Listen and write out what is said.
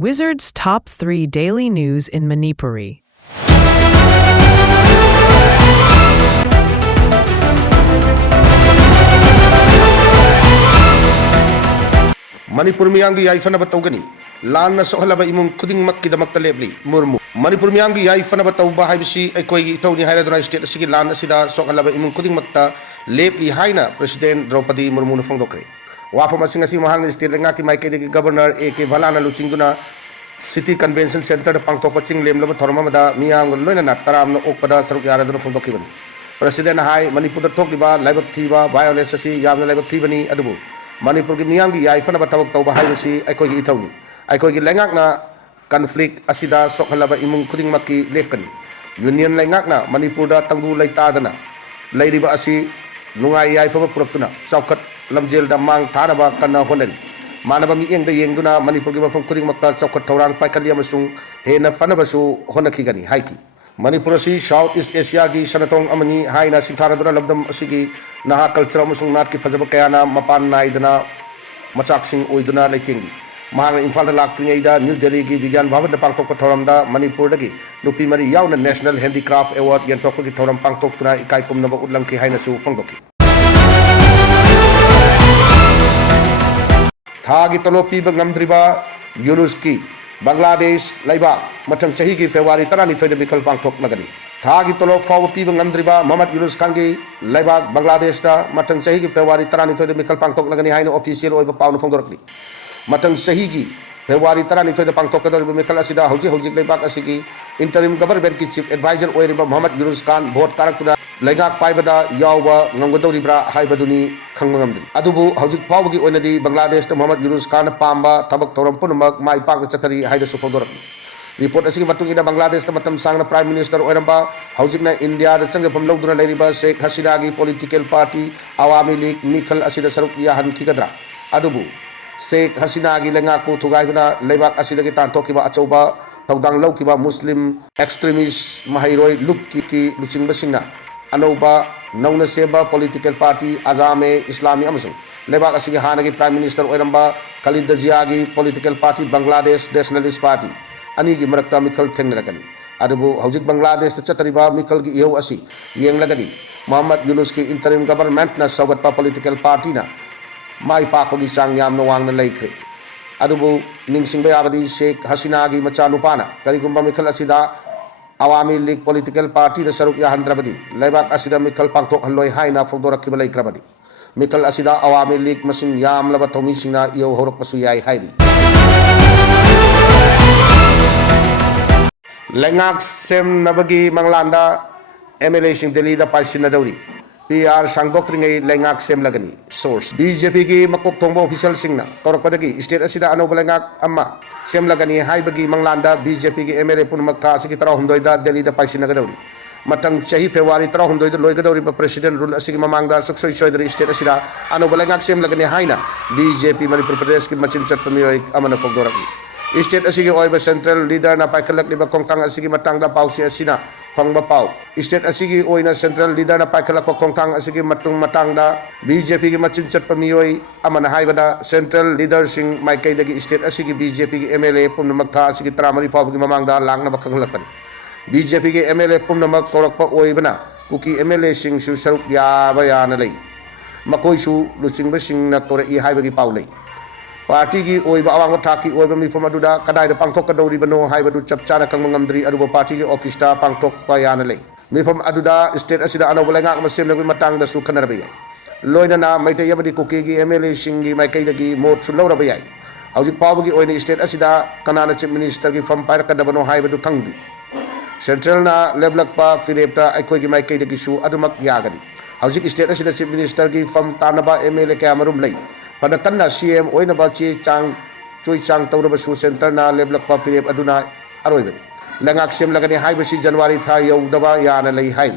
Wizard's Top 3 Daily News in Manipuri. Manipur miyamgi yaifana batawgani lanna sohlaba imung khuding makkidamakta lebli murmu Manipur miyamgi yaifana batawba haibisi aikoi itawni hairaduna state asigi lanna sida sohlaba imung khuding makta lebli haina president Draupadi Murmu na phongdokre wafam asing asi mahang state lenga ki maike de governor AK Bhalana luchingduna city convention center da pangtok paching lemlaba thorma mada miyang loina na taram na okpada saruk yaraduna phongdokibani president hai Manipur da thokliba laibak thiba violence asi yamna laibak thibani adubu Manipur ki miyamgi yaifana batawak tawba haibisi aikoi gi ithawni aikoi gi lengak na conflict asida sokhalaba imung khuding makki lepkani union lengak na Manipur da tangdu laitadana lairiba asi nungai yaifaba puraktuna chawkhat lamjel da mang thanaba kana honari manaba mi engda yengduna Manipur gi mafam khuding makta chawkhat thorang paikali amasung hena fanabasu honakigani haiki Manipur asi South East Asia ki sanatong amani haina singtharaduna labdam asigi naha culture amasung nat ki phajaba kayana mapan naidana machaksing oiduna leitingi mahang Imphal da laktringaida New Delhi ki Vigyan Bhavan da pangtok thoramda Manipur dagi nupi mari yauna National Handicraft Award yantok ki thoram pangtok tuna ikai pumnaba utlam ki haina su phangdoki thagi tolo piba ngamdriba Yunus ki Bangladesh laiba matang chahi ki February 12 da mikal pangtok lagani thagi tolo faw piba ngamdriba Muhammad Yunus Khan ki laiba Bangladesh da matang chahi ki February 12 da mikal pangtok lagani haina official oiba pawna phongdorkli matang chahi ki February 12 da pangtok kadoriba mikal asida hojik laibak asigi interim government ki chief advisor oiriba Muhammad Yunus Khan vote tarakuna laingak paibada yawba ngamgodoribra haibaduni khangmangamdri adubu hojik pawgi oinadi Bangladesh da Muhammad Yunus Khan pamba thabak thoram punamak mai pak chatari haida supodork report asigi matung ina Bangladesh da matam sangna prime minister oiramba hojikna India da changapam lawduna leiriba Sheikh Hasina gi political party Awami League mikal asida saruk yahan khikadra adubu Sheikh Hasina gi lenga ko thugaiduna leibak asida gi tantokiba achauba tawdang lawkiba Muslim extremist mahairoi lukki ki luchingba singna Anoba nauna seba political party Azame Islami amasung lebak asigi hanagi prime minister oiramba Khalid Zia gi political party Bangladesh Nationalist Party ani gi marakta mikal thengnakani adubu hojik Bangladesh chatariba mikal gi iho asi yenglagadi Muhammad Yunus ki interim government na sagatpa political party na mai pa ko gi sang yam na wang na laikre adubu ningsingba yabadi Sheikh Hasina gi machanupana karigumba mikal asida Awami League political party da saruk ya handrabadi laibak asida mikal pangtok haloi haina phongdorak kibalai krabadi mikal asida Awami League masing yam laba thomi singna iyo horok pasu yai haidi lengak sem nabagi manglanda MLA sing Delhi da paisina dauri PR sangdok ringai lengak sem lagani source BJP ki makok thongbo official singna torakpadagi state asida anoba lengak amma sem lagani haibagi manglanda BJP ki MLA punmakta asigi tara hundoida Delhi da paisina gadauri matang chahi February tara hundoida loigadauri ba president rule asigi mamangda suksoi soidari state asida anoba lengak sem lagani haina BJP Manipur Pradesh ki machin chatpami amana fogdoraki state asigi oiba central leader na paikalak liba kongtang asigi matangda pausi asina phangba pau state asigi oina central leader na paikalak kongtang asigi matung matangda BJP ki machin chatpa mioi amana haibada central leader sing maikai dagi state asigi BJP ki MLA pumnamakta asigi tramari pau ki mamangda langna bakhanglakpani BJP ki MLA pumnamak korakpa oibana kuki MLA sing su saruk yaba yana lei makoi su luchingba sing na tore I haibagi pau lei party ki oiba awang thaki oiba mifam aduda kadai da pangthok kadori bano haibadu chapchana kangmangamdri aduba party ki office ta pangthok pa yana lei mifam aduda state asida anobalanga masem lagi matang da su khanarba yai loina na maite yabadi kuki ki MLA singi maikai dagi mot su lawraba yai hojik pawgi oina state asida kanana chief minister ki fam pair kadabano haibadu thangdi central na leblakpa firepta aikoi ki maikai dagi su adumak yagadi hojik state asida chief minister ki fam tanaba MLA kamarum lei pada kanna CM oina ba chi chang choi chang tawraba su center na leblak pa firep aduna aroiben lengak sem lagani haibasi January tha yaudaba yana lei hai